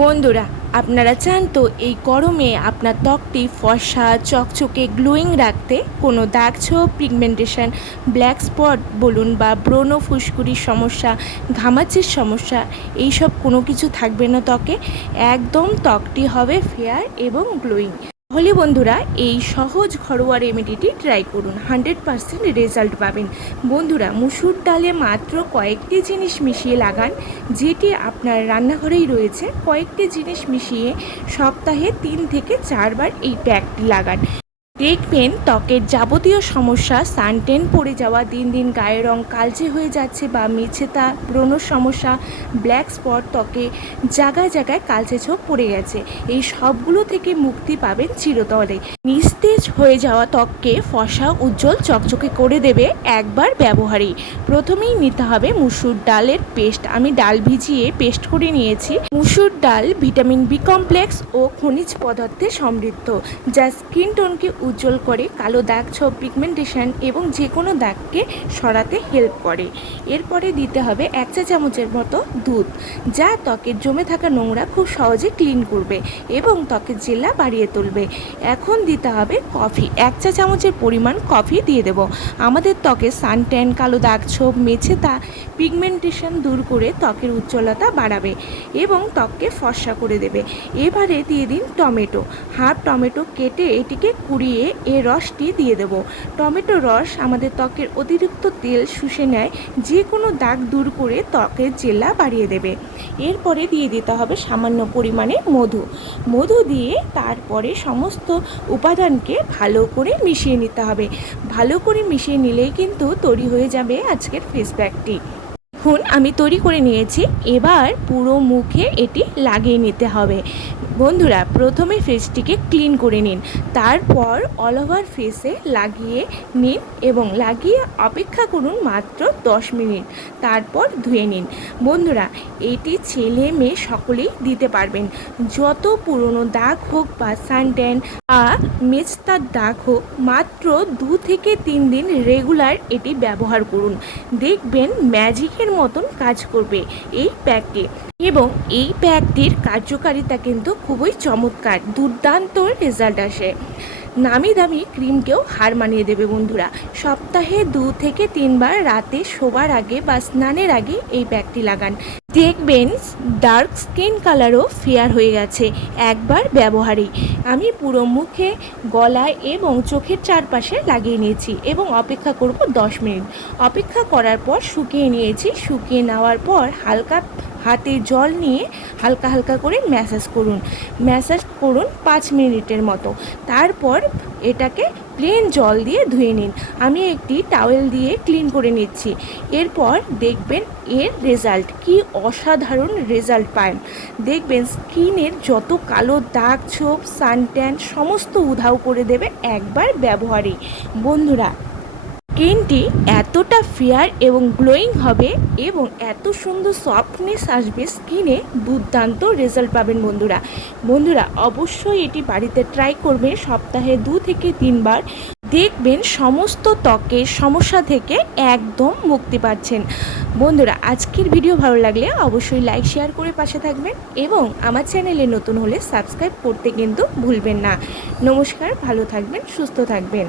বন্ধুরা, আপনারা চান তো এই গরমে আপনার ত্বকটি ফর্সা, চকচকে, গ্লোয়িং রাখতে? কোনো দাগ ছোপ, পিগমেন্টেশন, ব্ল্যাক স্পট বলুন বা ব্রণ ফুসকুড়ির সমস্যা, ঘামাচির সমস্যা, এইসব কোনো কিছু থাকবে না ত্বকে। একদম ত্বকটি হবে ফেয়ার এবং গ্লোয়িং। তাহলে বন্ধুরা, এই সহজ ঘরোয়া রেমেডিটি ট্রাই করুন। হান্ড্রেড পারসেন্ট রেজাল্ট পাবেন। বন্ধুরা, মুসুর ডালে মাত্র কয়েকটি জিনিস মিশিয়ে লাগান, যেটি আপনার রান্নাঘরেই রয়েছে। কয়েকটি জিনিস মিশিয়ে সপ্তাহে তিন থেকে চারবার এই প্যাকটি লাগান। দেখবেন ত্বকের যাবতীয় সমস্যা, সানটেন পড়ে যাওয়া, দিন দিন গায়ের রং কালচে হয়ে যাচ্ছে বা মেছেতা ব্রণ সমস্যা ব্ল্যাক স্পট ত্বকে জায়গায় জায়গায় কালচে ছোপ পড়ে গেছে। এই সবগুলো থেকে মুক্তি পাবেন চিরতরে। নিস্তেজ হয়ে যাওয়া ত্বককে ফসা, উজ্জ্বল, চকচকে করে দেবে একবার ব্যবহারেই। প্রথমেই নিতে হবে মুসুর ডালের পেস্ট। আমি ডাল ভিজিয়ে পেস্ট করে নিয়েছি। মুসুর ডাল ভিটামিন বি কমপ্লেক্স ও খনিজ পদার্থে সমৃদ্ধ। যা স্কিন টোনকে উজ্জ্বল করে, কালো দাগ ছোপ পিগমেন্টেশন এবং যে কোনো দাগকে সরাতে হেল্প করে। এরপরে দিতে হবে এক চা চামচের মতো দুধ, যা ত্বকের জমে থাকা নোংরা খুব সহজে ক্লিন করবে এবং ত্বকের জেলা বাড়িয়ে তুলবে। এখন দিতে হবে কফি এক চা চামচের পরিমাণ কফি দিয়ে দেব। আমাদের ত্বকে সানট্যান কালো দাগ, ছোপ মেছে তা পিগমেন্টেশন দূর করে ত্বকের উজ্জ্বলতা বাড়াবে এবং ত্বককে ফর্সা করে দেবে। এবারে দিয়ে দিন টমেটো, হাফ টমেটো কেটে এটিকে কুড়িয়ে এর রসটি দিয়ে দেব। টমেটো রস আমাদের ত্বকের অতিরিক্ত তেল শুষে নেয় যে কোনো দাগ দূর করে ত্বকের জেলা বাড়িয়ে দেবে। এরপরে দিয়ে দিতে হবে সামান্য পরিমাণে মধু। মধু দিয়ে তারপরে সমস্ত উপাদানকে ভালো করে মিশিয়ে নিতে হবে। ভালো করে মিশিয়ে নিলেই কিন্তু তৈরি হয়ে যাবে আজকের ফেস প্যাকটি আমি তৈরি করে নিয়েছি। এবার পুরো মুখে এটি লাগিয়ে নিতে হবে। বন্ধুরা, প্রথমে ফেসটিকে ক্লিন করে নিন। তারপর অল ওভার ফেসে লাগিয়ে নিন এবং লাগিয়ে অপেক্ষা করুন মাত্র দশ মিনিট। তারপর ধুয়ে নিন। বন্ধুরা, এটি ছেলে মেয়ে সকলেই দিতে পারবেন। যত পুরনো দাগ হোক বা সানট্যান বা মেচতার দাগ হোক, মাত্র দু থেকে তিন দিন রেগুলার এটি ব্যবহার করুন। দেখবেন ম্যাজিকের মতন কাজ করবে এই প্যাকটি এবং এই প্যাকটির কার্যকারিতা কিন্তু খুবই চমৎকার, দুর্দান্ত রেজাল্ট আসে। নামি দামি ক্রিমকেও হার মানিয়ে দেবে বন্ধুরা। সপ্তাহে দু থেকে তিনবার রাতে শোবার আগে বা স্নানের আগে এই প্যাকটি লাগান। দেখবেন ডার্ক স্কিন কালারও ফেয়ার হয়ে গেছে, একবার ব্যবহারেই। আমি পুরো মুখে, গলায় এবং চোখের চারপাশে লাগিয়ে নিয়েছি এবং অপেক্ষা করব দশ মিনিট। অপেক্ষা করার পর শুকিয়ে নিয়েছি, শুকিয়ে নেওয়ার পর হালকা হাতে জল নিয়ে হালকা হালকা করে ম্যাসাজ করুন। ম্যাসাজ করুন পাঁচ মিনিটের মতো। তারপর এটাকে প্লেন জল দিয়ে ধুয়ে নিন। আমি একটি টাওয়েল দিয়ে ক্লিন করে নিচ্ছি। এরপর দেখবেন এর রেজাল্ট কি অসাধারণ রেজাল্ট পান দেখবেন স্কিনের যত কালো দাগ, ছোপ সানট্যান সমস্ত উধাও করে দেবে একবার ব্যবহারেই। বন্ধুরা স্কিনটি এতটা ফেয়ার এবং গ্লোয়িং হবে এবং এত সুন্দর সফটনেস আসবে স্কিনে দুর্দান্ত রেজাল্ট পাবেন বন্ধুরা। বন্ধুরা, অবশ্যই এটি বাড়িতে ট্রাই করবেন, সপ্তাহে দু থেকে তিনবার। দেখবেন সমস্ত ত্বকের সমস্যা থেকে একদম মুক্তি পাচ্ছেন। বন্ধুরা, আজকের ভিডিও ভালো লাগলে অবশ্যই লাইক, শেয়ার করে পাশে থাকবেন এবং আমার চ্যানেলে নতুন হলে সাবস্ক্রাইব করতে কিন্তু ভুলবেন না। নমস্কার, ভালো থাকবেন, সুস্থ থাকবেন।